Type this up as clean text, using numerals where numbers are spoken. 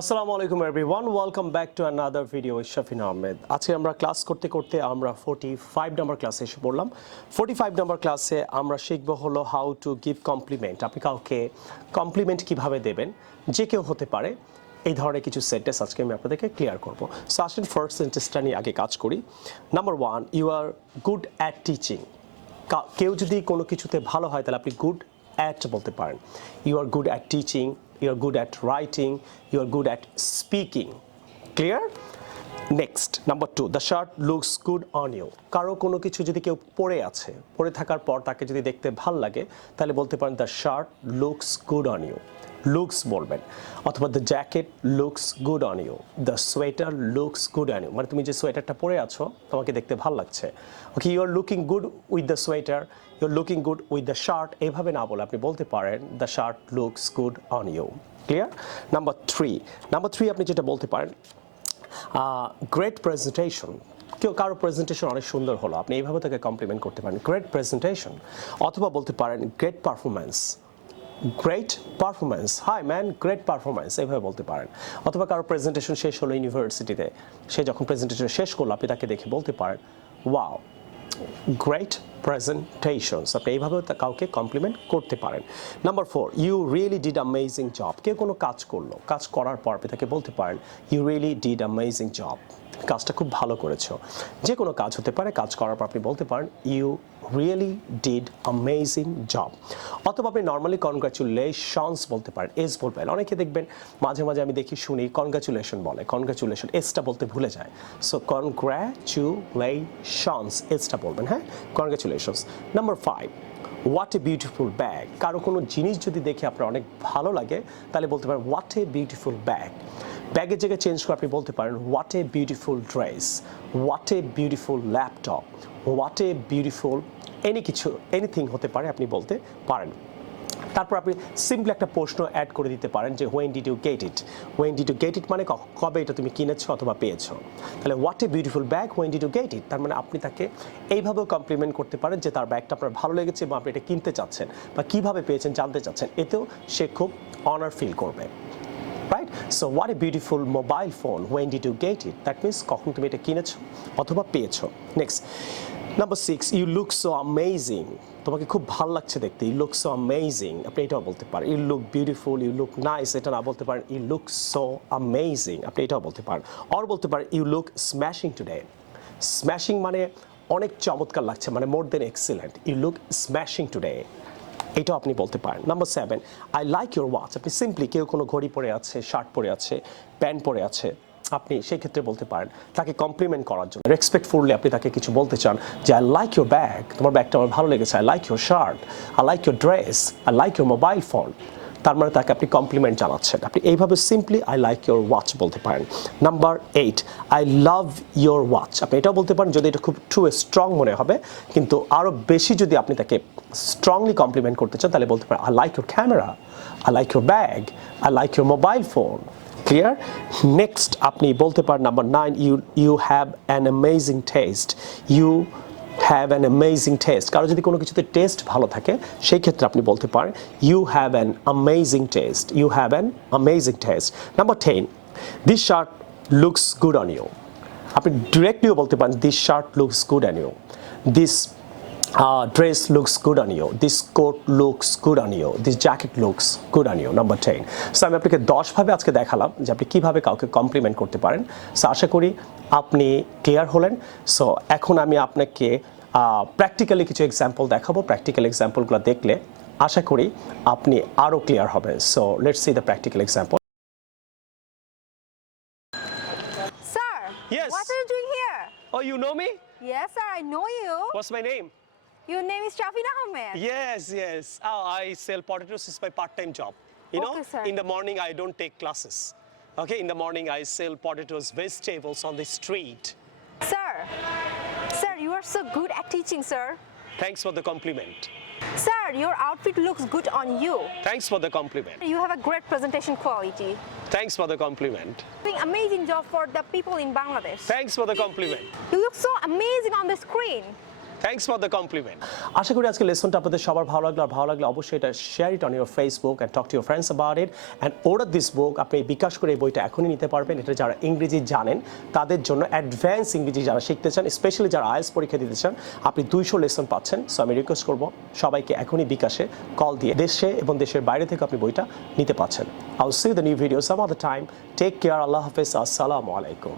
আসসালামু আলাইকুম everyone, welcome back to another video with Shafin Ahmed. আজকে আমরা ক্লাস করতে করতে আমরা 45 নম্বর ক্লাসে এসে পড়লাম। 45 নম্বর ক্লাসে আমরা শিখব হলো হাউ টু গিভ কমপ্লিমেন্ট। আপনি কাউকে কমপ্লিমেন্ট কিভাবে দেবেন, যে কেউ হতে পারে, এই ধরনের কিছু সেন্টেন্স আজকে আমি আপনাদেরকে ক্লিয়ার করব। সো আসেন ফার্স্ট সেন্টেন্সটা নিয়ে আগে কাজ করি। Number 1, you are good at teaching. কেউ যদি কোনো কিছুতে ভালো হয় তাহলে আপনি গুড অ্যাট বলতে পারেন। You are good at teaching, you are good at writing, you are good at speaking. Clear? Next, number 2, the shirt looks good on you. কারো কোনো কিছু যদি কেউ পরে আছে, পরে থাকার পর তাকে যদি দেখতে ভাল লাগে তাহলে বলতে পারেন the shirt looks good on you. Looks বলবেন, অথবা the jacket looks good on you, the sweater looks good on you, মানে তুমি যে সোয়েটারটা পরে আছো তোমাকে দেখতে ভালো লাগছে। Okay, you are looking good with the sweater, you are looking good with the shirt. এইভাবে না বলে আপনি বলতে পারেন the shirt looks good on you. Clear? Number 3 আপনি যেটা বলতে পারেন, গ্রেট প্রেজেন্টেশন। কারো প্রেজেন্টেশন অনেক সুন্দর হলো, আপনি এইভাবে তাকে কমপ্লিমেন্ট করতে পারেন, গ্রেট প্রেজেন্টেশন। অথবা বলতে পারেন great performance, great performance, hi man great performance, এইভাবে বলতে পারেন। অথবা কারো প্রেজেন্টেশন শেষ হলো ইউনিভার্সিটিতে, সে যখন প্রেজেন্টেশন শেষ করলো আপনি তাকে দেখে বলতে পারেন ওয়াও গ্রেট প্রেজেন্টেশনস। আপনি এইভাবে কাউকে কমপ্লিমেন্ট করতে পারেন। Number 4, you really did amazing job. কেউ কোনো কাজ করলো, কাজ করার পর আপনি তাকে বলতে পারেন you really did amazing job, কাজটা খুব ভালো করেছো। যে কোনো কাজ হতে পারে, কাজ করার পর আপনি বলতে পারেন you really did amazing job. অথবা আপনি নর্মালি কনগ্রাচুলেশনস বলতে পারেন, এস বলবেন। অনেকে দেখবেন মাঝে মাঝে আমি দেখি শুনি কনগ্রাচুলেশন বলে, কনগ্রাচুলেশন এসটা বলতে ভুলে যায়। সো কনগ্রাচুলেশনস এসটা বলবেন, হ্যাঁ, congratulations. Number 5, what a beautiful bag. কারো কোনো জিনিস যদি দেখে আপনার অনেক ভালো লাগে তাহলে বলতে পারেন হোয়াট এ বিউটিফুল ব্যাগ। ব্যাগের জায়গায় চেঞ্জ করে আপনি বলতে পারেন what a beautiful dress, what a beautiful laptop, what a beautiful anything হতে পারে, আপনি বলতে পারেন। তারপর আপনি সিম্পলি একটা প্রশ্ন অ্যাড করে দিতে পারেন যে when did you get it. When did you get it মানে কবে এটা তুমি কিনেছো অথবা পেয়েছো। তাহলে what a beautiful bag, when did you get it, তার মানে আপনি তাকে এইভাবেও কমপ্লিমেন্ট করতে পারেন যে তার ব্যাগটা আপনার ভালো লেগেছে এবং আপনি এটা কিনতে চাচ্ছেন বা কীভাবে পেয়েছেন জানতে চাচ্ছেন, এতেও সে খুব অনার ফিল করবে। Right? So what a beautiful mobile phone, when did you get it, that means কখন তুমি এটা কিনেছো অথবা পেয়েছো। Next, number 6, you look so amazing. তোমাকে খুব ভালো লাগছে দেখতে, ইউ লুক সো অ্যামেজিং, আপনি এটাও বলতে পারেন। You look beautiful, you look nice, এটা না বলতে পারেন ইউ লুক সো অ্যামেজিং, আপনি এটাও বলতে পারেন। আর বলতে পারেন you look smashing today. Smashing মানে অনেক চমৎকার লাগছে, মানে more than excellent, you look smashing today, এটাও আপনি বলতে পারেন। Number 7, I like your watch. আপনি সিম্পলি কেউ কোনো ঘড়ি পরে আছে, শার্ট পরে আছে, প্যান্ট পরে আছে, আপনি সেই ক্ষেত্রে বলতে পারেন তাকে কমপ্লিমেন্ট করার জন্য, রেসপেক্টফুলি আপনি তাকে কিছু বলতে চান যে আই লাইক ইউর ব্যাগ, তোমার ব্যাগটা আমার ভালো লেগেছে, I like your shirt, I like your dress, I like your mobile phone. তার মানে তাকে আপনি কমপ্লিমেন্ট জানাচ্ছেন। আপনি এইভাবে simply I like your watch বলতে পারেন। Number 8, I love your watch. আপনি এটাও বলতে পারেন যদি এটা খুব ট্রু স্ট্রং মনে হবে, কিন্তু আরও বেশি যদি আপনি তাকে স্ট্রংলি কমপ্লিমেন্ট করতে চান তাহলে বলতে পারেন I like your camera, I like your bag, I like your mobile phone. Clear? Next আপনি বলতে পারেন number 9, you have an amazing taste. You have an amazing taste. কারো যদি কোনো কিছুতে টেস্ট ভালো থাকে সেই ক্ষেত্রে আপনি বলতে পারেন you have an amazing taste, you have an amazing taste. Number 10, this shirt looks good on you. আপনি ডিরেক্টলিও বলতে পারেন this shirt looks good on you, this dress looks good on you, this coat looks good on you, this jacket looks good on you. Number 10. So আমি আপনাকে 10 ভাবে আজকে দেখালাম যে আপনি কীভাবে কাউকে কমপ্লিমেন্ট করতে পারেন। সো আশা করি আপনি ক্লিয়ার হলেন। সো এখন আমি আপনাকে প্র্যাকটিক্যালি কিছু এক্সাম্পল দেখাবো। প্র্যাকটিক্যাল এক্সাম্পলগুলো দেখলে আশা করি আপনি আরও ক্লিয়ার হবেন। So let's see the practical example. Sir, Yes. what are you doing here? Oh, you know me? Yes, sir, I know you. What's my name? Your name is Shafin Ahmed. Yes. Oh, I sell potatoes. It's my part-time job. You know, Okay, sir. in the morning I don't take classes. Okay, in the morning I sell potatoes, vegetables on the street. Sir, you are so good at teaching, sir. Thanks for the compliment. Sir, your outfit looks good on you. Thanks for the compliment. You have a great presentation quality. Thanks for the compliment. Doing amazing job for the people in Bangladesh. Thanks for the compliment. You look so amazing on the screen. Thanks for the compliment. আশা করি আজকে লেসনটা আপনাদের সবার ভালো লাগলো, আর ভালো লাগলে অবশ্যই এটা share it on your Facebook and talk to your friends about it and order this book. আপনি বিকাশ করে এই বইটা এখনই নিতে পারবেন। এটা যারা ইংরেজি জানেন তাদের জন্য, অ্যাডভান্স ইংরেজি যারা শিখতে চান, স্পেশালি যারা আইএলটিএস পরীক্ষা দিতে চান, আপনি 200 লেসন পাচ্ছেন। সো আমি রিকোয়েস্ট করবো সবাইকে এখনই বিকাশে কল দিয়ে দেশে এবং দেশের বাইরে থেকে আপনি বইটা নিতে পাচ্ছেন। I will see you the new video some of the time. Take care, আল্লাহ হাফেজ, আসসালামু আলাইকুম।